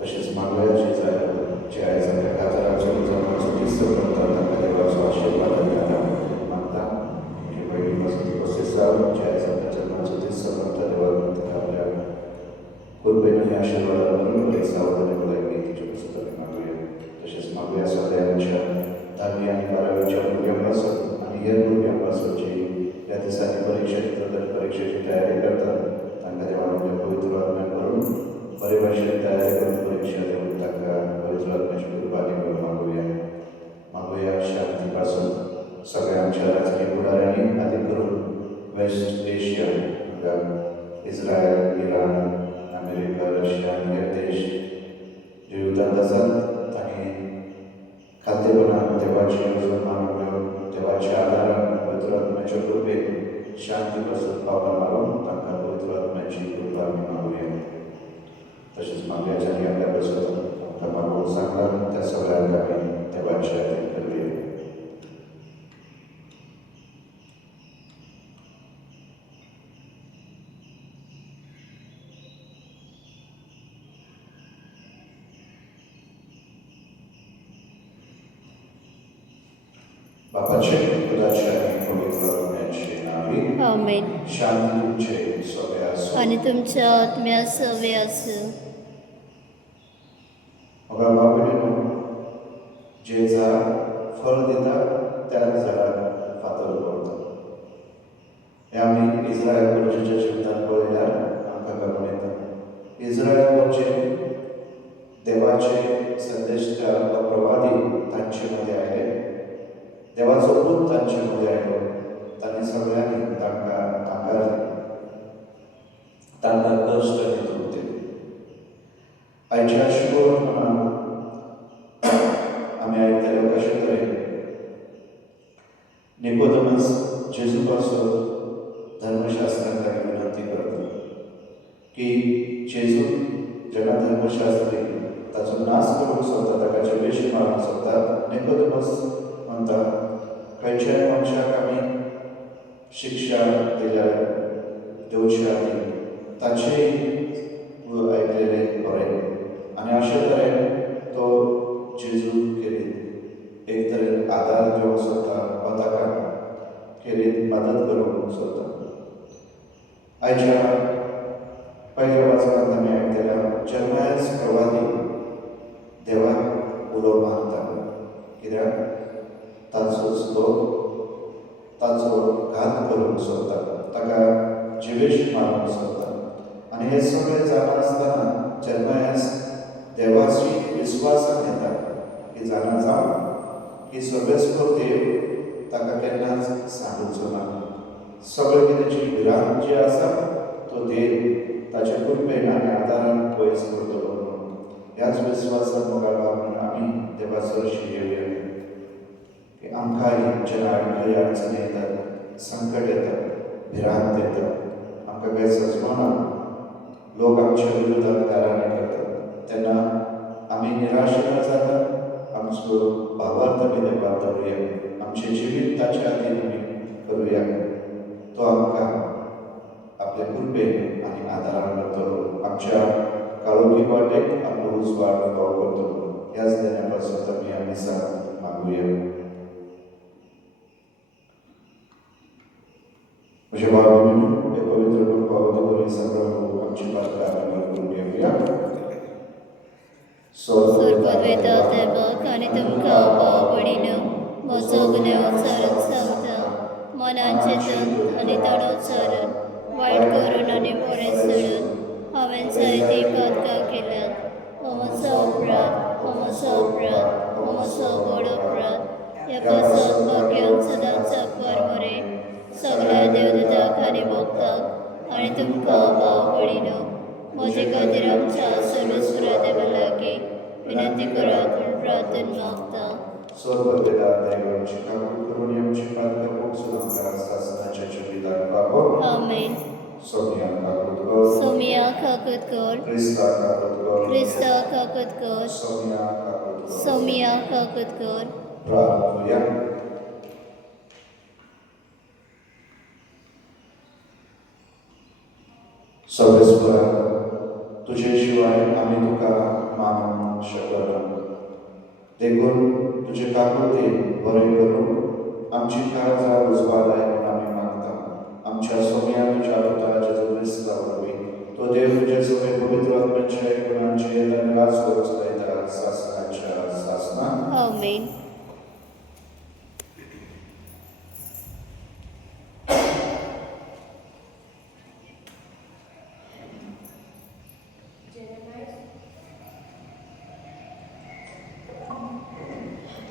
तसेच मागल्या जे आहे सगळ्या आजाराच्या देवाचा आशीर्वाद मागता की बहिणीपासून उपस्थित राहून जे आहे सगळ्या जन्माचं ते सर्व देवाला आपल्या पूर्वेने आशीर्वादावरून सावधानी बोलायला तिच्या पुस्तकात मागूया. तसेच मागूया सगळ्यांच्या 10वी आणि 12वीच्या मुलांपासून आणि या मुलांपासूनची या दिवसाची परीक्षेची तयारी करतात त्यांना देवाने पवित्र आज्ञा करून परिभाषेत तयारी करून परीक्षा देऊन त्यांना पवित्र आज्ञेची कृपाने मागूया. शांतीपासून सगळ्यांच्या राजकीय पुढाऱ्यांनी आधी करून West Asia Israel, Iran, America, Russia आणि हे देश जे युद्धात असतात आणि खाद्यपणा देवाची योजना मानवून देवाच्या आधारानं पवित्र आत्म्याच्या कृपेत शांतीपासून पावला मारून त्यांना पवित्र आत्म्याची कृपा मागूया. तसेच मागल्याच्या आपल्यापासून आता मागून सांगतात त्या सगळ्यांना आम्ही देवाच्या करूया. बापाचे पित्याचे आणि पवित्र आत्म्याचे नावे आमेन. शांती तुमचे सवे असो आणि तुमच्या आत्म्यास सवे असो. बघा बाबा जे झाड फळ देतात त्या झाडाला फातर पडतात. हे आम्ही इस्रायलच्या जीवनात पळयल्यार आमकां कळून येता. इस्रायलचे देवाचे संदेशकार वा प्रवादी तांचे मध्ये आयले. देवाचो दूत तांचे मध्ये आयलो. तांणी सगळ्यांनी तांकां कश्ट दिले होते. आयच्या शुभ आम्ही आयकतले कशे तरेन निकोदेमस जेजू पासून धर्मशास्त्रांत विनंती करता की जेजू जेन्ना धर्मशास्त्री ताचो नाश करूंक सोदता ताका जिवेशी मारूंक सोदता. निकोदेमस म्हणटा खंयच्याय मनशाक आमी शिक्षा दिल्यार दिवचे आदी ताचेय आयकलेले बरें आनी अशे तरेन तो जेजू खेरीत एक तरेन आदार दिवंक सोदता वा ताका खेरीत मदत करूंक सोदता. आयच्या पयल्या वाचनांत आमी आयकलेल्या जर्मयास प्रवादी देवाक उलो मागता कित्याक ताचो घात करूंक सोदता, ताका जिवेश मारूंक सोदता. आनी हे सगळें जाणा जर्मयास देवाची विस्वासाक येता की जाणा जावन की सर्वेस्पर देव ताका केन्नाच सांडूचो ना. सगळें कितें जी भिरांत जी आसा तो देव ताचे कृपेन आनी आदारान पयस करतलो म्हणून ह्याच विस्वासान मोगाळपाक आमी देवाचो येवया की आमकांय जेन्ना खंय अडचणी येतात, संकट येतात, भिरांत येतात, आमकां काही सजमना, लोक आमच्या विरोधात गाराणे करतात तेन्ना आमी निराश न जाता आमचो भावार्थ आमी देवाक दवरुया. आमचें जिवीत ताच्या खातीर आमी करुया. तो आमकां आपल्या कृपेन आनी आदारान करतलो. आमच्या काळोखी वाटेक आपलो उजवाड फावो करतलो. ह्याच देण्या पासून आमी ह्या दिसाक मागुया. म्हज्या भावांनो हे पवित्र पावती सगळं आमची प्रार्थना करून घेवया. स्वर्गवेता देवाक आनी तुमकां आवडीन म्हजो गुन्यांव उच्चारून सांगता. मनान चिंतून आनी तोंड उच्चारून वायट करून आनी बरें सोडून हांवें जायतीं पातकां केल्यात. हो म्हजो अपराध, हो म्हजो अपराध, हो म्हजो व्हड अपराध. ह्या पासून भाग्यान सदांच परमरे सगळ्या देवदूतांक आनी भक्तांक आनी तुमकां आवडीन म्हजे खातीर आमच्या सर्वेस्परा देवा लागी विनंती करात म्हूण प्रार्थना मागता. स्वर्गदेवा देवाची काकूट करून आमची पातळ पोगसून आमकां सासणाच्या जिविताक वापर. आमेन. सोमिया काकूट कर. सोमिया काकूट कर. क्रिस्ता काकूट कर. क्रिस्ता काकूट कर. सोमिया काकूट कर. सोमिया काकूट कर. प्रार्थूया. सर्वेस्परा तुझे शिवाय आम्ही तुका मानूंक शकना. देखून तुझे काकुते बरे करून आमची काळजां उजवाडाय म्हूण आमी मागता. आमच्या सोम्या तुझ्या पुता जेजू क्रिस्ता वरवीं तो देव तुजे सगळे पवित्र आत्म्याच्या गुणांची येतान रास करूच लायता सासणाच्या सासणाक. आमेन.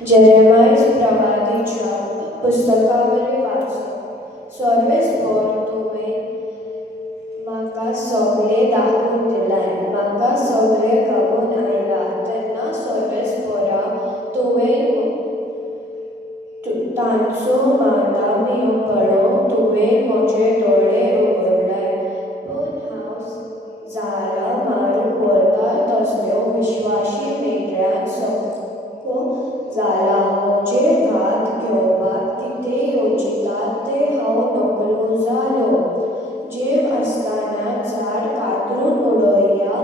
जेरेमायस प्रवादीच्या पुस्तकावले वाचून सर्वेस्पर तुवें म्हाका सगळें दाखोवन दिलें. म्हाका सगळें कळून आयलां तेन्ना सर्वेस्परा तुवें तांचो मादामीपणो तुवें म्हजे दोळे उगडले. पूण हांव झाडां मारूंक व्हरता तसल्यो विश्वासी मेंढऱ्यां जाला. म्हजे घात घेवपाक कितें येवजितात ते हांव नकलो जालो. जीव आसतना झाड कातरून उडोवया.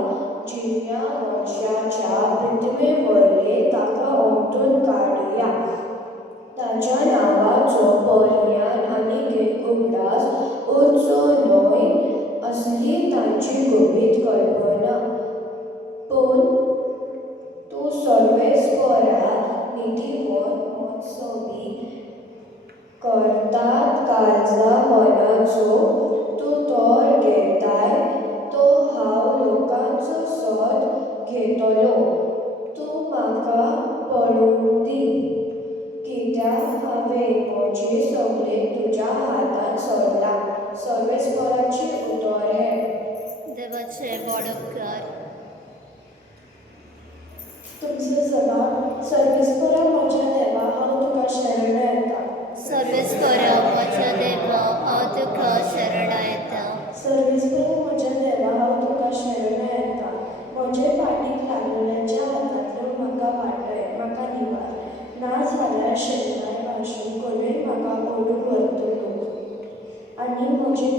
जिव्या वर्साच्या पृथ्वे वरले ताका उमटून काडया. ताच्या नांवाचो पर्याय आनी उगडास उरचो न्हय असली तांची गुपीत कल्पना. पूण तूं सर्वेस्परा नितीवन मोत्सवी करतात काळजा मनाचो तूं तोर घेताय तो हांव लोकांचो सोद घेतलो. तूं म्हाका पळोवंक दी कित्याक हांवें म्हजें सगळें तुज्या हातांत सोडलां. सर्वेस्पराची उतोरें. देवाचे व्हड उपकार. तुमचो सदां सर्वेस्परा म्हज्या देवा हांव तुका शरण येता. सर्वेस्परा म्हज्या देवा हांव तुका शरण येता. सर्वेस्परा म्हज्या देवा हांव तुका शरण येता. म्हजे फाटीक लागलेल्याच्या हातांतल्यान म्हाका वाटय, म्हाका निवार. ना जाल्यार शेताय भाशेन कोणूय म्हाका ओडून व्हरतलो आनी म्हजे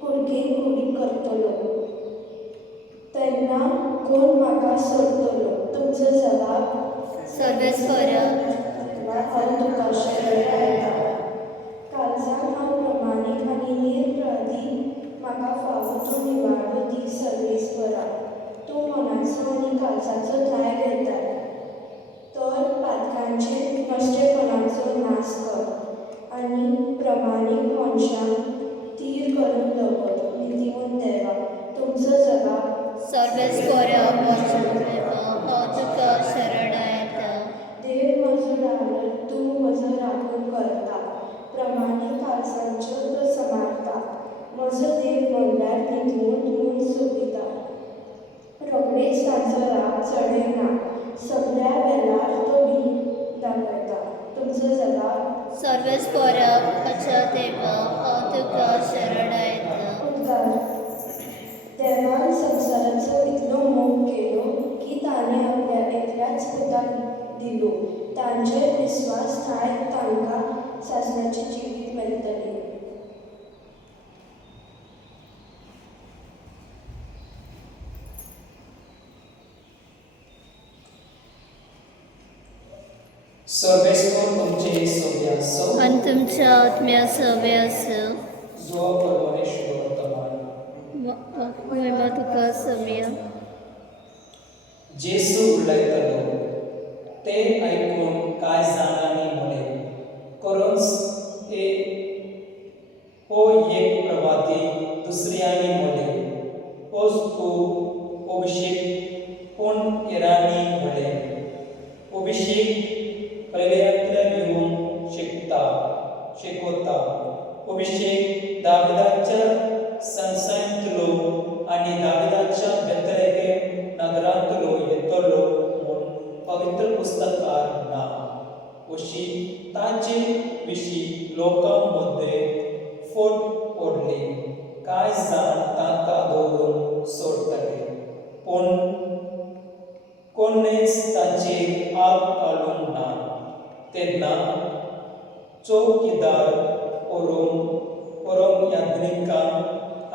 कुडकेन कुडीक करतलो. तेन्ना कोण म्हाका सोडतलो. तुमचो जबाब. सर्वेस्परा हांव तुका शरण येता. काळजाक हांव प्रमाणीक आनी निर्प्रदी म्हाका फावो तूं निवाडो दी. सर्वेस्परा तूं मनाचो आनी काळजाचो न्याय घेताय तर पातकांचे नश्टेपणाचो नाश कर आनी प्रमाणीक मनशांक तीर करून दवर. नितीवन देवा तुमचो जबाब. सर्वेस्परा म्हज्या देवा हांव तुका शरण येता. देव म्हजो राखण तूं म्हजो राखण करता. प्रमाणीक काळजांचो तो सांबाळटा. म्हजो देव म्हणल्यार नितीवन म्हूण सोबिता. रोखडेच तांचो राग चडयना. सगळ्या वेळार तो भीक दाखयता. तुमचो जबाब. सर्वेस्परा म्हज्या देवा हांव तुका शरण येता. उद्गार. देवान संवसाराचो इतलो मोग केलो की ताणें आपल्या एकल्याच पुताक दिलो. तांचेर विस्वास थायत तांकां सासणाचें जिवीत मेळटलें. सर्वेस्पर तुमचे सोबे आसो आनी तुमच्या आत्म्या सवे आसूं. जो परमेश्वर वर्तमान महिमा तुका सोम्या. जेसू उलयतलो ते आयकून कांय जाणांनी म्हणलें खरोच हो एक प्रवादी. दुसऱ्यांनी म्हणलें होच तूं अभिषेक. पूण हेरांनी म्हणलें अभिषेक प्रलयांतल्यान येवन शिकवता. अभिषेक दाविदाच्या संसांतलो आनी तेन्ना चौकीदार परम याज्ञिकां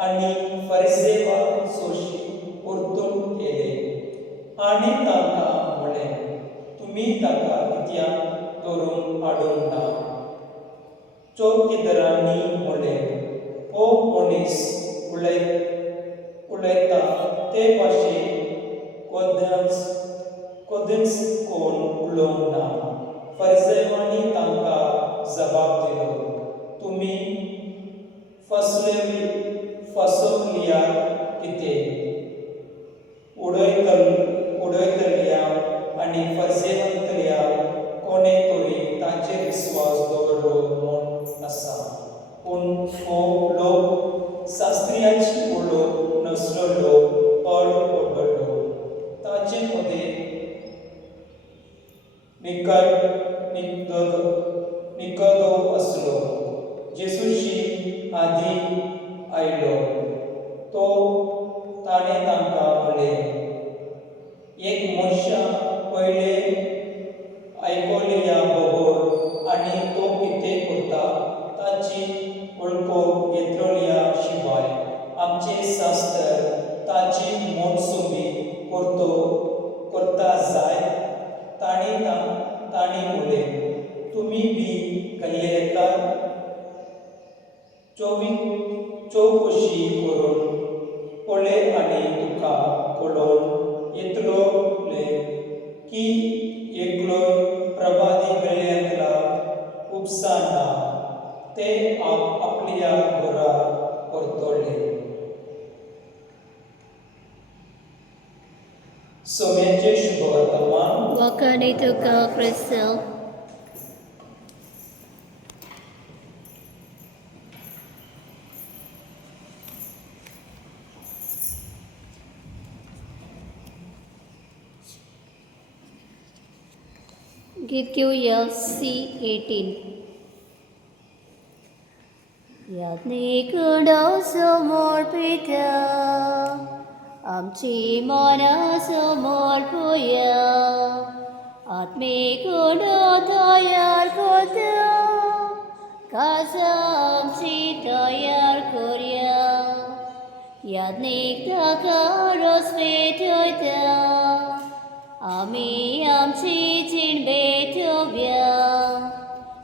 आनी फरिसेवा सोशी परतून केले आनी तांकां म्हळें, तुमी ताका कित्याक धरून हाडूंक ना? चौकीदारांनी म्हळें, हो मनीस उलयता ते भाशेन कदेंच कोण उलोवंक ना. फरिसेवांनी तांकां जबाब दिलो, तुमी फसवल्यार कितें? उडयतल्या आनी फरिसेवांतल्या कोणे तरी ताचेर विस्वास दवरलो म्हूण आसा. पूण हो लोक शास्त्रियाची उलोवप नसलेलो पडलो. ताचे मदें निकदो असलो, जेजूशी आदी आयलो. ताणें तांकां म्हळें, एक मनशा पयले आयकल्या बरोबर आनी तो कितें करता ताची वळखूंक घेतलेल्या शिवाय आमचे शास्त्र ताची मनसुबी करता जाय. ताणी म्हळें, तुमी बी कल्लेकार चौकशी करून पळय आनी तुका कळोवन येतलोले की एकलोय प्रभादी वेल्यांतला उपसा ना, ते आपल्या घरा परतले. सोम्याचे शुभ वर्तमान. वखणी तुका ख्रिस्त. गीत घेऊया C18. याज्ञिकडो समोर पिता, आमची मनां समोर पळया, आत्मिकडो तयार करता, काजा आमची तयार करया. याज्ञिक ताका रोस पेटयता, आमी आमची जीण भेटोवया.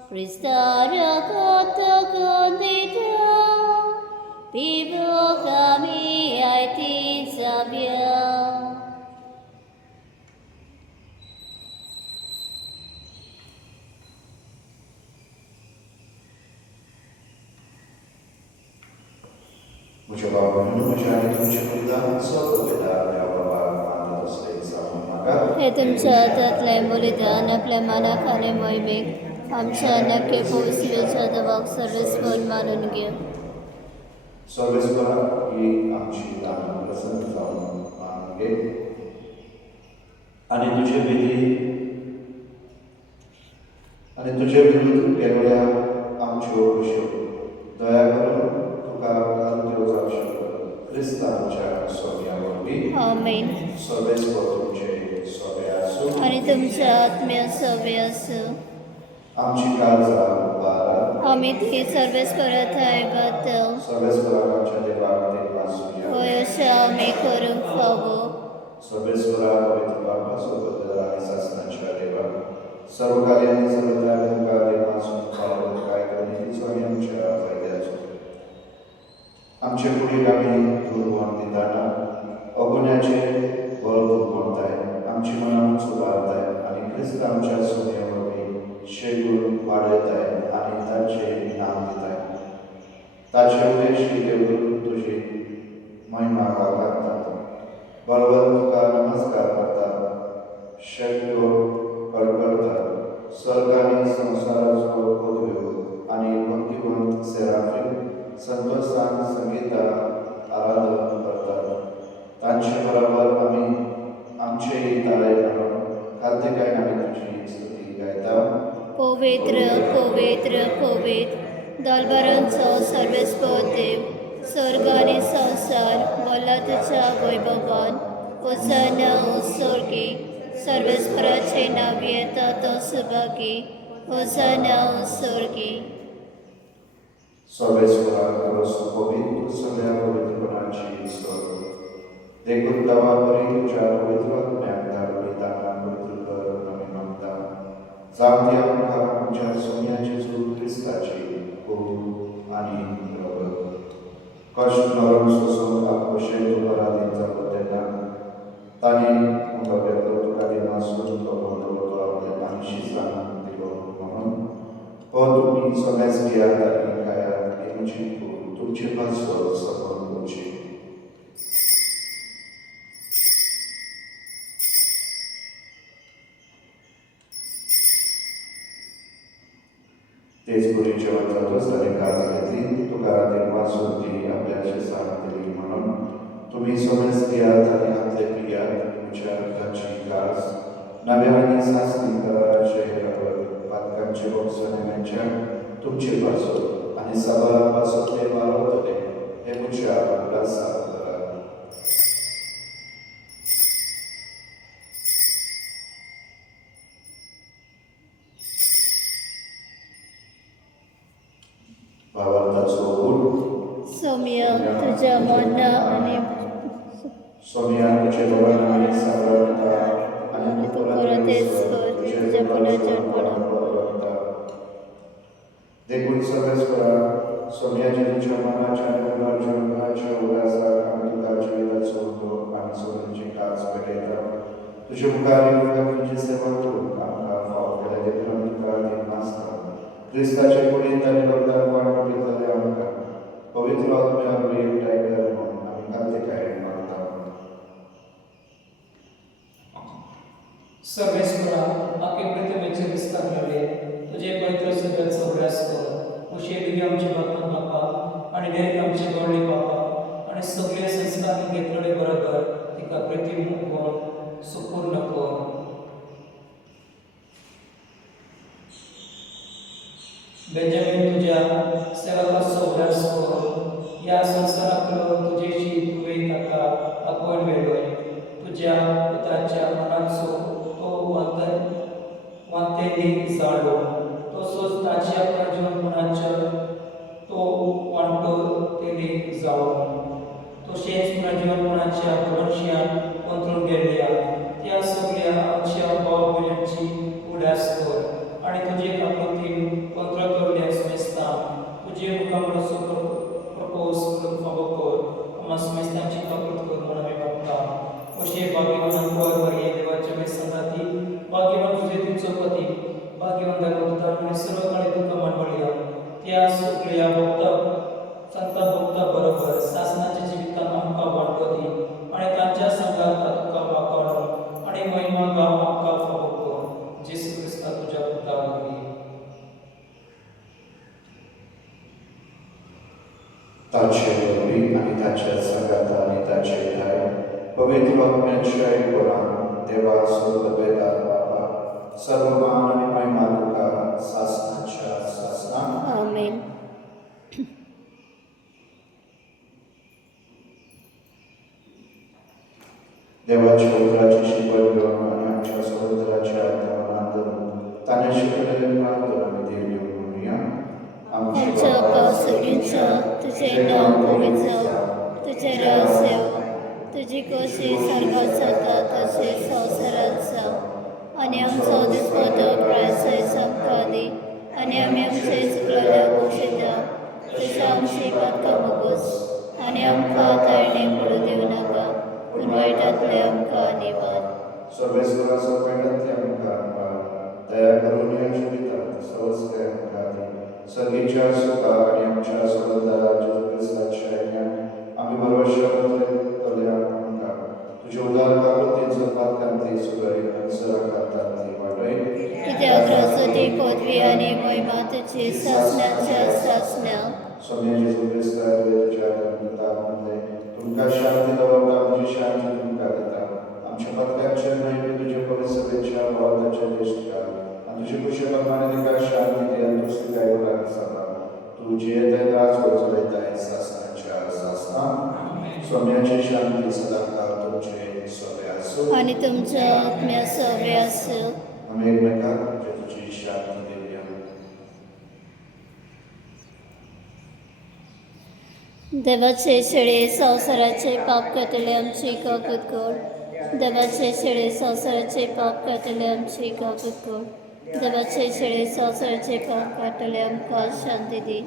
क्रिस्तार रगत दिता, पिवूंक आमी आयतीं जावया. म्हज्या बाबांनो, म्हज्या आनी तुमच्या कुर्तान सगळो वेदार ह्या बाबाक मानत असले जावं नाका. हे तुमच्या हातांतलें बलिदान आपल्या मनाखाने मोहिमेक आमच्या नक्की पोचवेच्या देवाक सर्वेस्पर मानून घे. सर्वेस्परा ही आमची दान प्रसन्न जावन मानून घे आनी तुजे विरुद्ध केल्ल्या आमच्यो कुशो दया करून तुका त्यो जावं शकता. क्रिस्त आमच्या सोम्या वरवीं. आमेन. सर्वेस्पर तुमचे सोबे आसूं आनी तुमच्या आत्म्या सवे आसूं. आमची काळजां उबारा. आमी ती सर्वेस्पराताय बातव. सर्वेस्पराक आमच्या देवाक देवा सुया. होय अशें आमी करूंक फावो. सर्वेस्परा पवित्र बाबा सोबत आनी सासणाच्या देवा सर्व कार्यांनी सर्व तुका देवासून फावो काय करण्याची आनी आमच्या फायद्याचो. आमचे कुडीक आमी धुरवण दिताना अगुण्याचे बळ धुरवणताय, आमची मनां सुदारताय आनी क्रिस्त आमच्या सोन्या वरवीं शेगून वाडयताय आनी ताचे इनाम दिताय. ताचे उद्देश देव तुजी महिमा गावतात. बरोबर तुका नमस्कार करतात, शक्यो कडकडतात. स्वर्ग आनी संवसाराचो पदव्यो आनी भक्तिवंत सेराफीम संतोषान संगीता आराधन करतात. तांचे बरोबर आमी आमचेय ताळे म्हणून खाद्यकाय आमी तुजी स्तुती गायता. पवित्र पवित्र पवित्र दरबारांचो सर्वेस्पर देव, स्वर्ग आनी संवसार भला तुज्या वैभवान. होसाना स्वर्गी सर्वेस्पराचे नांव येता तो सुभागी. Hosanna स्वर्गी. सर्वेश्वरा पवित्र सगळ्या पवित्रपणाची स्वर देखून तवावरी तुझ्या पवित्र ज्ञानदा बलिदाना पवित्र कर आम्ही मागता जाती आमकां आमच्या सोन्याची चूल क्रिस्ताची खूप आणि प्रबळ कष्ट मरण सोसून आपोशे तुकाराधीन जालो तेन्ना तांणी म्हाका वेगळो तुका दिनासून तो बंदवतो आपल्या मानशीसान दिलो म्हणून हो तुम्ही सगळ्याच गियात आणि कायात तुमची तुमची पासवर सफल होची तेच बरी जेवण जातोच ताणें कास घेतली तुका देवासून ती आपल्याची साथ दिली म्हणून तुम्ही सगळेच गियात आणि हातले पियात तुमच्या रक्ताची कास नव्या आणि सासणी कराराचे पातकांचे वंशनेम्याच्या तुमचे पासून आणि सभापासून ते वाढवतले हे तुमच्या उल्हासात करा. भावार्थाचो गुण सौम्य तुझ्या मना आणि सोनिया तुझे भवन आणि सावरता आणि तू परतेच कर तुझ्या पुनर्जन्मपणा. देखून सर्वेश्वरा सोन्याच्या तुझ्या मनाच्या आणि पुनर्जन्माच्या उल्हासात आम्ही तुका जीविताचो उद्योग आणि सोन्याची कास पेटयता तुझे मुखारी तुझी सेवा करून आमकां फाव केले देखून तुका दिन नासता क्रिस्ताचे कुडींत आणि लोकांक वांटून घेतलेले आमकां पवित्र आत्म्यावर एकठांय कर म्हणून आमी कांतेकाय मागता. सर्वेश्वरा आखे प्रतिमेचे विस्तार मेळ्ळे तुझे पवित्र सगळ्याचो अभ्यास कर उशेरी आमचे भगवान बापा आणि देख आमचे गवळी बापा आणि सगळे संस्कार घेतलेले बरोबर तिका प्रेतीम कोण सुपूर्ण कर. बेंजामीन तुझ्या सेवकाचो अभ्यास कर या संसारातलो तुझेशी तुवें ताका आपोवन मेळ्ळोय तुझ्या पुताच्या मनाचो तो वांतेनी जाळो तसोच ताच्या प्रज्वलपणाच्या तो वांटो तेनी जावो तशेंच प्रज्वलपणाच्या भरवशान अंतरून गेल्ल्या त्या सगळ्या आमच्या भाव भयणांची उडास कर आणि तुझे काकुतीन पंत्र करल्या स्मेस्तां तुझे मुखामळसो प्रपोज करून फावो कर आम्हा स्मेस्तांची काकुत कर म्हणून आमी मागता. अशें भाग्यवान कर बरे देवाच्या मेसांगाती भाग्यवान तुझे तुमचो पती भाग्यवान धर्मदूता आणि सर्व काळी तुका मानवळ्या त्या सगळ्या भक्ता संत भक्ता बरोबर शासनाच्या जिवितांत आमकां वांटो दी आणि तांच्या संगात तुका वाकावण आणि महिमा गाव आमकां फावो कर जेसू क्रिस्ता तुझ्या पुता वरवीं. ताचे वरवीं आणि ताच्या संगात आणि ताचे ठाय पवित्र आत्म्याच्या एकवरान देवा सर्ववेदार बाबा सर्व मान आणि महिमा तुका शासनाच्या शासनान. आमेन. देवाच्या उतराची शिकवण घेऊन आणि आमच्या सहोदराच्या आत्मनांद ताने शिकवलेले प्रार्थना आम्ही देव घेऊन म्हणूया. आमच्या पासुरीच्या तुझे नाव पवित्र तुझे रहस्य तुझी कशी स्वर्गात जाता तसे संवसारात जा आणि आमचो दिसपतो प्रायस आमकां दी आणि आमी आमचे चुकलेल्या पोशिता तशें आमची पातकां मोगोस आणि आमकां तळणे पडू दिवं नाका पूण वायटांतले आमकां निवार. सर्वेश्वरा सगळ्यांत आमकां दया करून या जिवितांत सर्वच काय आमकां दी सगळीच्या सुखा आणि आमच्या सहोदराच्या क्रिस्ताच्या आज्ञान आमी भरवशा करले आमकां तुजे उदार काकुतीचो पातकांती सुगरी सरा कांतांती वाटय कित्याक रसती पदवी आणि महिमा तुजी सासण्याच्या सासण्या सोन्याची सुक्रिस्ता तुझ्या धर्मतामध्ये तुमकां शांती दवरता तुझी शांती तुमकां दिता आमच्या पतकांचे महिमे तुजे पवित्रतेच्या वावदाच्या दिश्टिका आणि तुझे खुशी प्रमाणे तिका शांती दे आणि तुझी गायवराक सभा तू जे दैदास वचलयताय सासनाच्या सासना सोन्याची शांती सदाकाळ तुमचे सोबे आसूं आणि तुमच्या आत्म्या सव्या आसूं. आमी एकमेकांक तुझी शांती देवया. देवाचे शेळे संसाराचे पाप काटले आमची काकूत गोड. देवाचे शेळे संसाराचे पाप काटले आमची काकूत गोड. देवाचे शेळे संसाराचे पाप काटले आमकां शांती दी.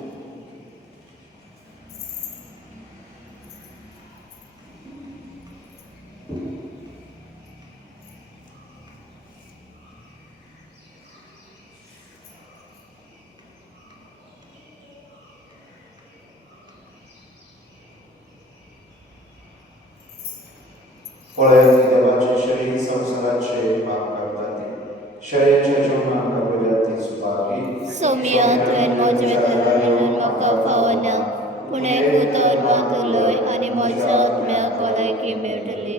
पळय देवाचे शेळी संसाराचे पाप काढतात. शेळ्याच्या जेवणाक आपल्या ती सुपारी सौम्या तुवें म्हजें म्हाका फावना, पूण एक उतर बांदुलय आनी म्हज्या आत्म्याक भलायकी मेळटली.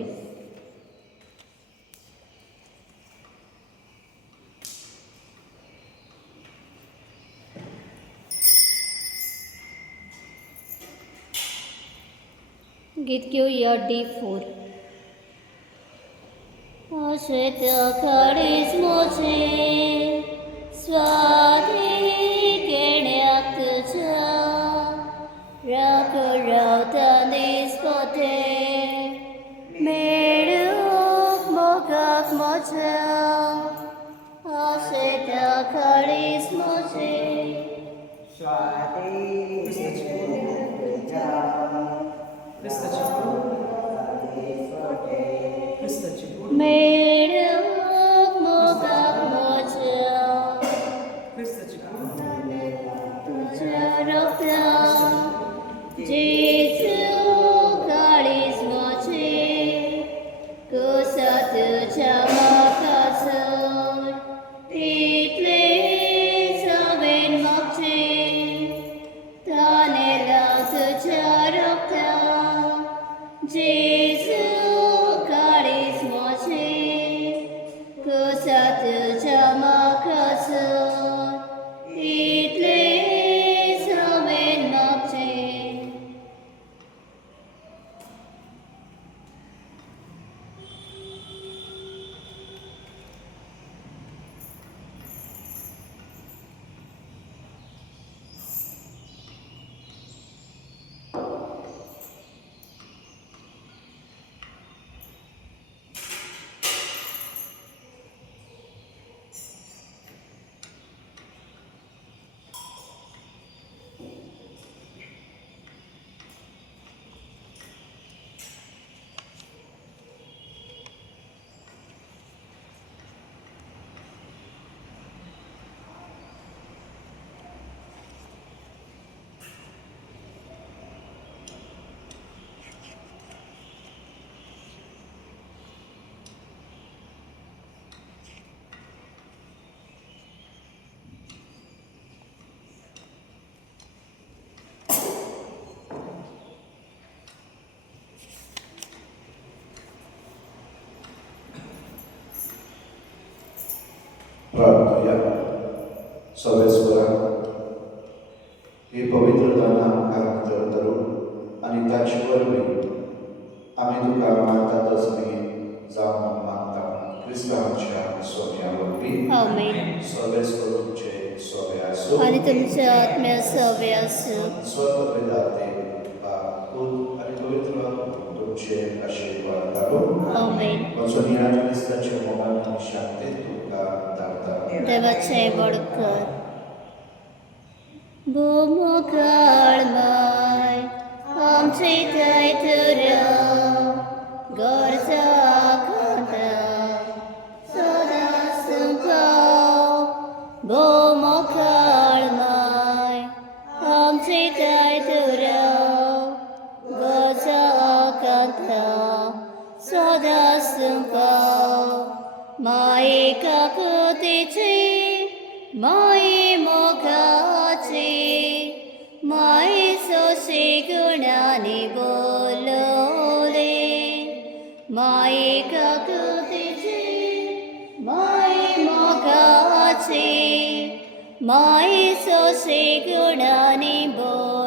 गीत घेवया D4. अशें काळीज मोचे स्वाधी केण्याक तुज्या राख रावता दिसपते मेळूंक मोगाक म्हज्या. अशें काळीज मोचे मेळूंक मोगाक म्हज्या. तुज्या रोगता जेजू काळीज मोचे कसा तुज्या म्हाका चड तितले सवेन मागचे. तानेला तुज्या रोगता जेजू काळीज मोचे कसा तुज्या म्हाका चड तितले सवेन मागचे. प्रार्थया. सर्वेस्वरा, ही पवित्र दाना आमकां नजर धरून आनी ताचे वरवीं आमी तुका मानतातच न्ही जावन मानता. क्रिस्तांवाच्या सोम्या वरवीं आमेन. सर्वेस्वर तुमचे सोबे आसूं आनी तुमच्या आत्म्या सवे आसूं. स्वतंत्रदाते पूत आनी पवित्र तुमचे आशिर्वाद धाडून आमेन. वचून ह्या क्रिस्ताच्या मोगान आनी शांतीत तुमकां धाडटा. देवाचे बडकर. भोमोकाळ माय आमचे कायतर गरजा खाता सदांच तुमकां. भोमोकाळ माय आमचे कायतर गरजा खाता सदांच तुमकां. माये काकुतीचे माये मोगाचे माये सोशे गुणांनी बोलवले. माये काकुतीचे माये मोगाचे माये सोशे गुणांनी बोलवले.